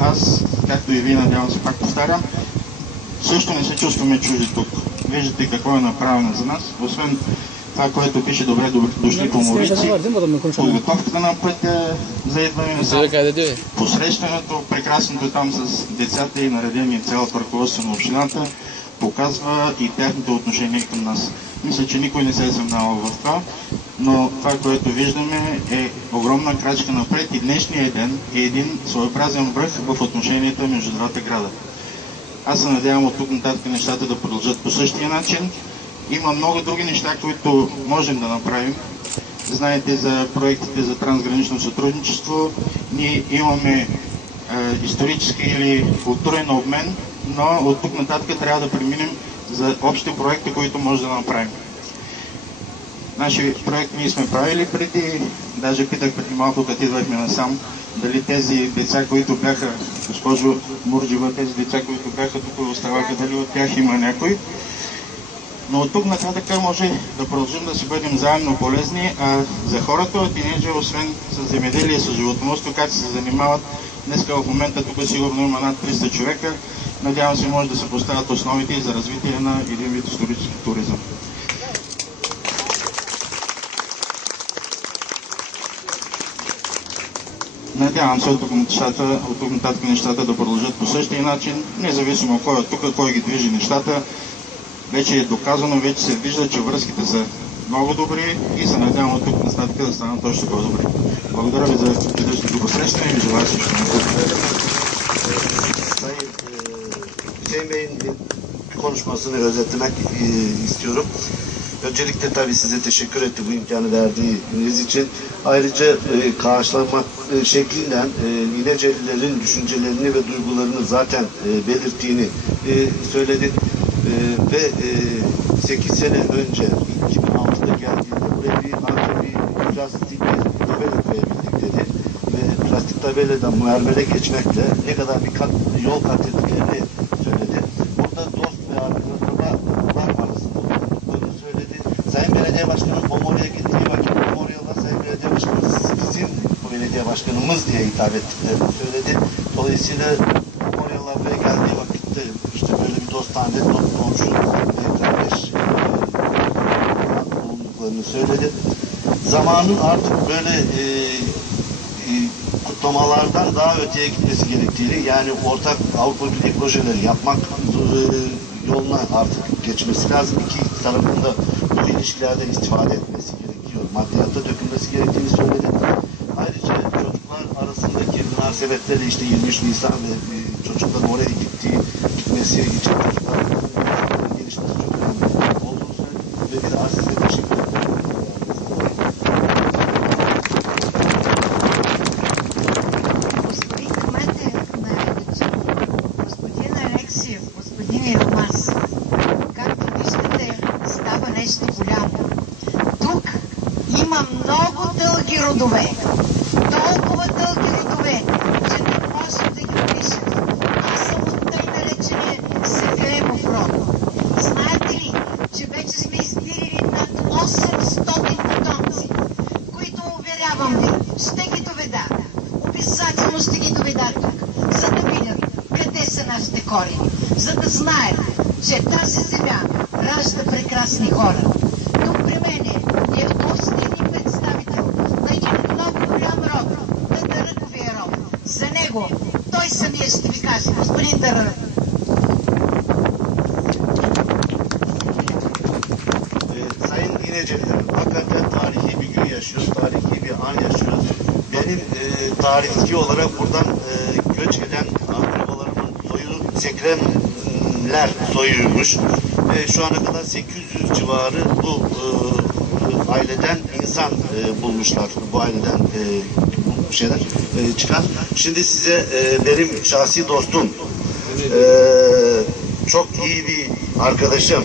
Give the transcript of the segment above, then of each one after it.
Аз, както и вие, надявам се, пак повтарям, също не се чувстваме чужди тук. Виждате какво е направено за нас, освен това, което пише добре дошли помолици, подготовката на пътя за идване на посрещането, прекрасното там с децата и наредение цялото ръководство на общината, показва и тяхното отношение към нас. Мисля, че никой не се е съмнявал в това, но това, което виждаме, е огромна крачка напред и днешният ден е един своеобразен връх в отношенията между двата града. Аз се надявам от тук нататък нещата да продължат по същия начин. Има много други неща, които можем да направим. Знаете за проектите за трансгранично сътрудничество. Ние имаме исторически или културен обмен, но от тук нататък трябва да преминем за общи проекти, които може да направим. Нашия проект ние сме правили преди, даже питах преди малко, като идвахме насам, дали тези деца, които бяха, госпожо Мурджева, тези деца, които бяха тук оставаха, дали от тях има някой. Но от тук нататък може да продължим да си бъдем заедно полезни, а за хората от Инеджа, освен с земеделие, с животновъдство, как се занимават, днеска в момента тук сигурно има над 300 човека, надявам се може да се поставят основите и за развитие на един вид исторически туризъм. Надявам се от тук нататък нещата да продължат по същия начин, независимо кой от тук, кой ги движи нещата. Вече е доказано, вече се вижда, че връзките са много добри и се надявам от тук нататък да станат още по-добри. Благодаря ви за следващото посрещане и ви желая всичко добро. Hüseyin Bey'in konuşmasını özetlemek istiyorum. Öncelikle tabii size teşekkür etti bu imkanı verdiğiniz için. Ayrıca karşılamak şeklinden İnecelilerin düşüncelerini ve duygularını zaten belirttiğini söyledi. Ve 8 sene önce 2006'da geldiğinde buraya bir plastik tabela koyabildik dedi. Ve plastik tabeladan mermere geçmekle ne kadar bir yol kat ettiklerini söyledi. Burada dost ve arkadaşlar arasında bulunduklarını söyledi. Sayın Belediye Başkanı Pomorya gittiği vakit Pomoryalılar Sayın Belediye Başkanı bizim belediye başkanımız diye hitap ettiklerini söyledi. Dolayısıyla Pomoryalılar buraya geldiği vakitte işte böyle bir dostane, komşu ve kardeş bulunduklarını söyledi. Zamanın artık böyle kutlamalardan daha öteye gitmesi gerektiğini, yani ortak Avrupa Birliği projeleri yapmak yoluna artık geçmesi lazım. İki tarafında bu ilişkilerden istifade etmesi gerekiyor. Maddiyata dökülmesi gerektiğini söyledi. Ayrıca çocuklar arasındaki münasebetleri işte 23 Nisan ve çocukların oraya gitmesi için çocuklar gelişmesi çok önemli olduğunu söyledi. Ve bir daha size teşekkür ederim. Много дълги родове, толкова дълги родове, че не можем да ги опишем. Аз съм от тъй наречения Сергеев род. Знаете ли, че вече сме издирили над 800 потомци, които, уверявам ви, ще ги доведа. Обязателно ще ги доведа тук, за да видят къде са нашите корени, за да знаят, че тази земя ражда прекрасни хора. Тук при мен е основният представител на един много голям род, Татаръковия род. За него той самия ще ви каже, господин Татарък. Sayın İneceliler, hakikaten tarihi bir gün yaşıyoruz, tarihi bir an yaşıyoruz. Benim tarihçi olarak buradan göç eden akrabalarımın soyu Sekremler soyuymuş. Şu ana kadar 800 civarı bu aileden insan bulmuşlar. Bu aileden bu şeyler çıkan. Şimdi size benim şahsi dostum, çok iyi bir arkadaşım,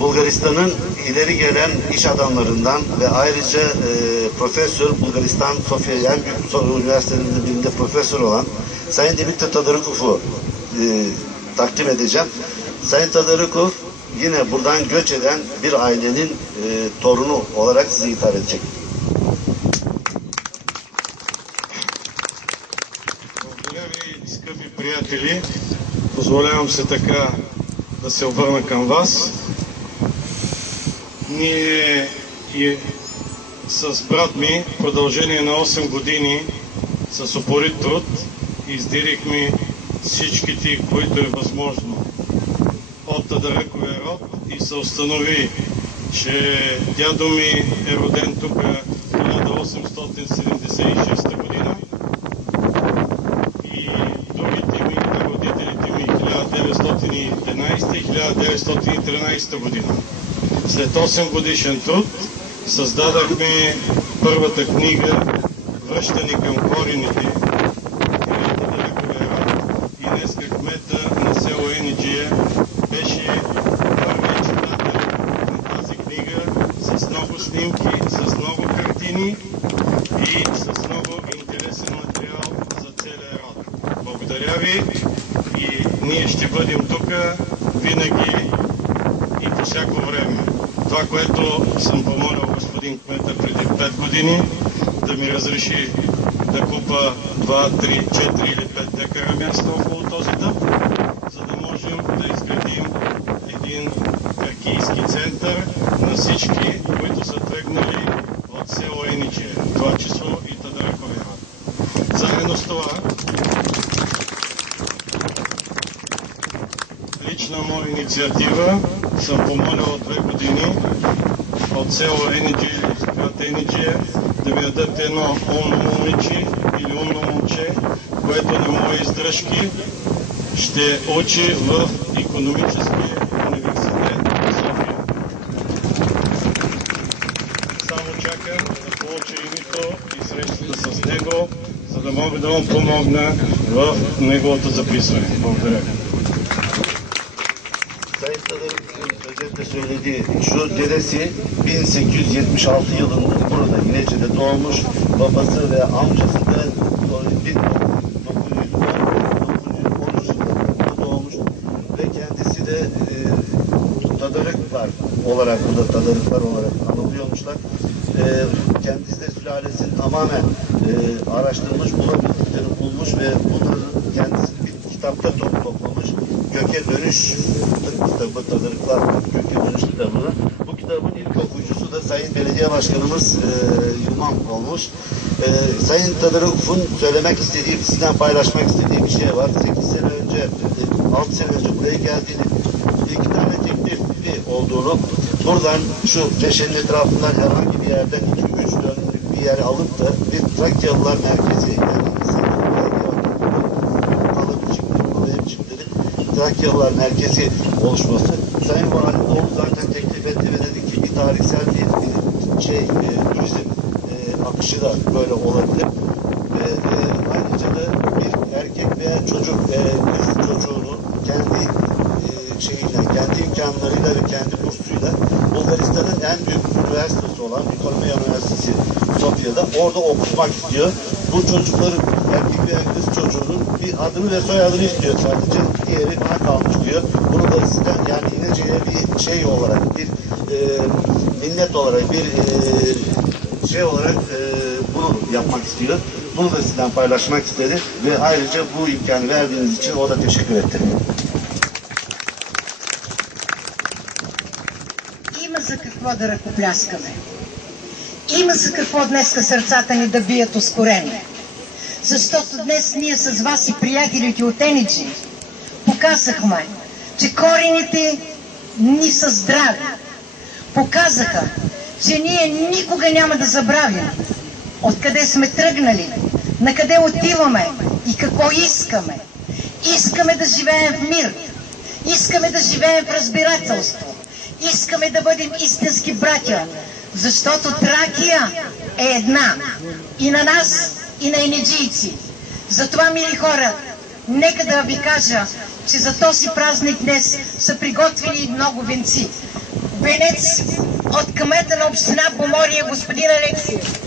Bulgaristan'ın ileri gelen iş adamlarından ve ayrıca profesör, Bulgaristan Sofya en büyük üniversitelerinde birinde profesör olan Sayın Dimitri Todorokov'u takdim edeceğim. Sayın Todorokov yine buradan göç eden bir ailenin torunu olarak size hitap edecek. скъпи приятели, позволявам се така да се обърна към вас. Ние с брат ми в продължение на 8 години с упорит труд издирихме всичките, които е възможно от Тадаръковия род и се установи, че дядо ми е роден тук 1876 година и другите ми, родителите ми 1911 и 1913 година. След 8 годишен труд създадахме първата книга "Връщане към корените" и днеска кмета на село Ениджия беше първият читател на тази книга с много снимки, с много картини и с много интересен материал за целия род. Благодаря ви и ние ще бъдем тук винаги и по всяко време. Това, което съм помолил господин кмета преди 5 години, да ми разреши да купа 2, 3, 4 или 5 декара място около този дъб, за да можем да изградим един тракийски център на всички, които са тръгнали от село Ениджия, това число и Тадаръковия род. Заедно с това, лична моя инициатива, съм помолил от 2 години от село Ениджия, град Ениджия, да ми дадат едно умно момиче или умно момче, което на мои издръжки ще учи в Икономическия университет в София. Само чакам да получа името и срещата с него, за да мога да му помогна в неговото записване. Благодаря ви. Sayın Tadar'ın özetle söylediği şu, dedesi 1876 yılında burada İnece'de doğmuş, babası ve amcası da 1913 yılında doğmuş ve kendisi de Tadarıklar olarak, burada Tadarıklar olarak anılıyormuşlar. Kendisi de sülalesini tamamen araştırmış, bulabildiklerini bulmuş ve bunları kendisi bir kitapta toplamış. Köke Dönüş kitabı, Tadarıklar Köke Dönüş kitabını. Bu kitabın ilk okuyucusu da Sayın Belediye Başkanımız Yılmaz olmuş. Sayın Tadarık'ın söylemek istediği, sizden paylaşmak istediği bir şey var. 8 sene önce, 6 sene önce buraya geldiğini, 2 tane teklifi olduğunu, buradan şu Reşen'in etrafından herhangi bir yerden 2-3 dönümlük bir yer alıp da bir Trakyalılar merkezi, yani Trakyalılar merkezi oluşması. Sayın Vali Doğru zaten teklif etti ve dedi ki bir tarihsel bir turizm akışı da böyle olabilir. Ayrıca da bir erkek veya çocuk, kız çocuğunun kendi kendi imkanlarıyla ve kendi bursuyla Bulgaristan'ın en büyük üniversitesi olan Ekonomi Üniversitesi Sofya'da orada okumak istiyor. Bu çocukların, erkek veya kız çocuğunun bir adını ve soyadını istiyor sadece. Diğeri bana kalmış diyor. Bunu da sizden, yani İnece'ye bir şey olarak, bir minnet olarak, bir şey olarak bunu yapmak istiyor. Bunu da sizden paylaşmak istedi ve ayrıca bu imkanı verdiğiniz için o da teşekkür etti. Има за какво да ръкопляскаме. Има за какво днеска сърцата ни да бият ускорено. Защото днес ние с вас и приятелите от Ениджи показахме, че корените ни са здрави. Показаха, че ние никога няма да забравим откъде сме тръгнали, на къде отиваме и какво искаме. Искаме да живеем в мир. Искаме да живеем в разбирателство. Искаме да бъдем истински братя, защото Тракия е една. И на нас, и на енеджийци. Затова, мили хора, нека да ви кажа, че за този празник днес са приготвили много венци. Венец от кмета на община Поморие, господин Алексиев.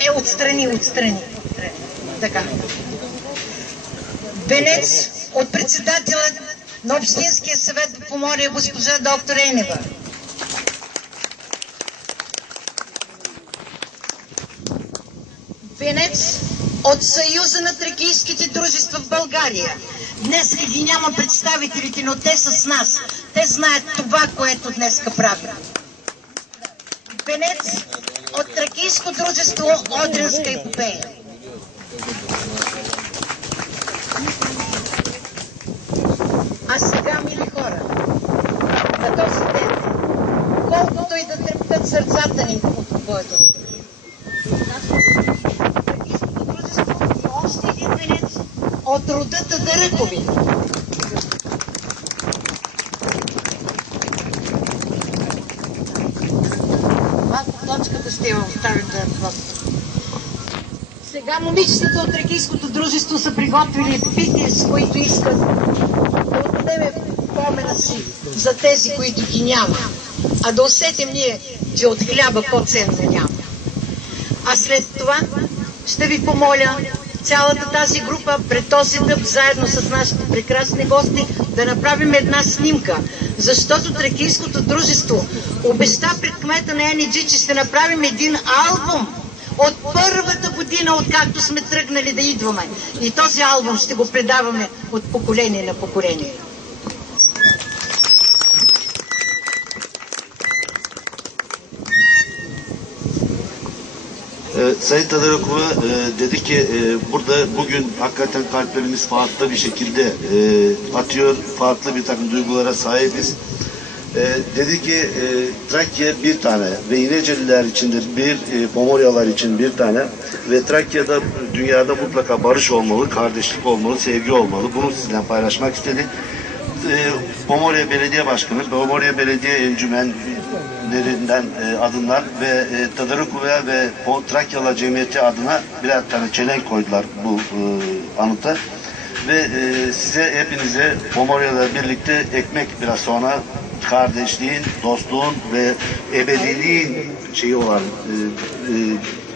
Ето отстрани. Така. Венец от председателя на Общинския съвет в Поморие, госпожа доктор Енева. Венец от Съюза на тракийските дружества в България. Днес ги няма представителите, но те са с нас. Те знаят това, което днеска правят. Венец от Тракийско дружество Одринска епопея. А сега, мили хора, на този ден, колкото и да трептят сърцата ни от твоето, Тракийското дружество и още един венец от рода Дъдъръкови. Точката ще я оставим да сега момичетата от Тракийското дружество са приготвили питие, с които искат да отдадем помена си за тези, които ги няма. А да усетим ние, че от хляба по-ценно няма. А след това ще ви помоля цялата тази група пред този дъб, заедно с нашите прекрасни гости, да направим една снимка. Защото Тракийското дружество обеща пред кмета на Енеджи, че ще направим един албум от първата година, откакто сме тръгнали да идваме. И този албум ще го предаваме от поколение на поколение. Sayın Tadarakova dedi ki burada bugün hakikaten kalplerimiz farklı bir şekilde atıyor, farklı bir takım duygulara sahibiz. Dedi ki Trakya bir tane ve İneceliler içindir bir, Pomoryalar için bir tane ve Trakya'da dünyada mutlaka barış olmalı, kardeşlik olmalı, sevgi olmalı. Bunu sizinle paylaşmak istedi. Pomorya Belediye Başkanı, Pomorya Belediye Encümenlerinden adımlar ve Tadarakova ve Trakyalılar Cemiyeti adına birer tane çelenk koydular bu anıta. Ve size hepinize Pomorya'la birlikte ekmek biraz sonra kardeşliğin, dostluğun ve ebediliğin şeyi olan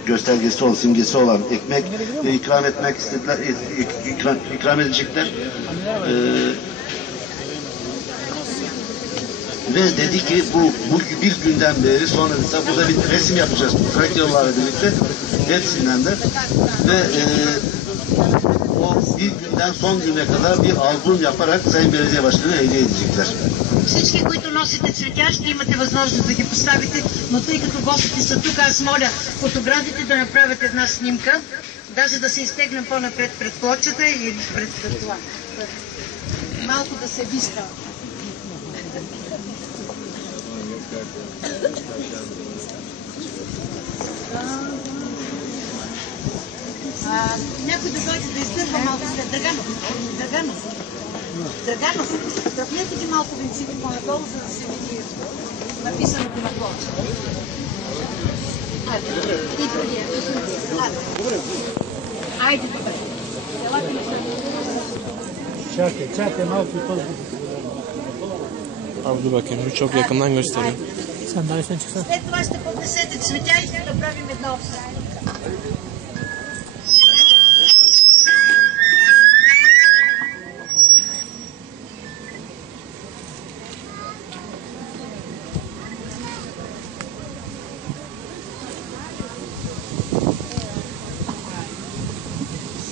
göstergesi olan, simgesi olan ekmek ikram etmek istediler, ikram edecekler. Ve dedi ki bu bir günden beri sonra burada bir resim yapacağız Trakyalılarla birlikte hepsinden de ve o bir günden son güne kadar bir albüm yaparak Sayın Belediye Başkanı hediye edecekler. Всички, които носите цветя, ще имате възможност да ги поставите, но тъй като гостите са тук, аз моля фотографите да направят една снимка, даже да се изтегнем по-напред пред плочата и пред това. Малко да се виска. Някой да дойде да издърва малко след Драганов. Драганов, тръпнете ги малко венците по-надолу, за да се види написаното на плоча. И другия. Айде, добре. Çakı malki toz. Abi dur bakayım, bir çok yakından göstereyim. Sen daha üstten çıksan. След това ще поднесете цветя и ще направим една обсъдка.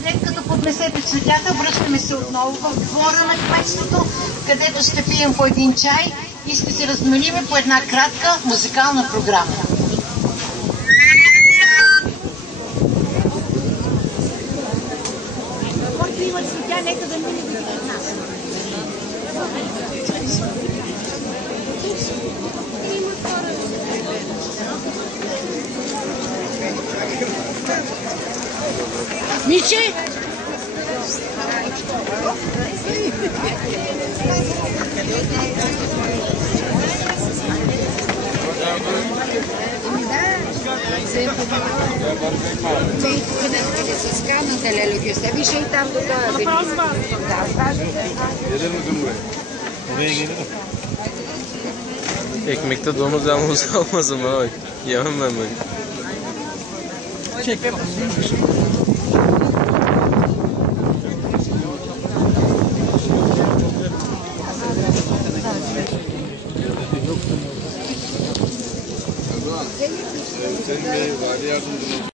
След като поднесете цветята, връщаме се отново в двора на кметството, където ще пием по един чай и ще се размениме по една кратка музикална програма. Който има цветя, нека да мине да ги нас. Миче! С каната, леле, се више и там до това. Ekmekte domuz yalnız olmaz ama bak. Yemem ben böyle. Çek. Senin bir vali yardımcın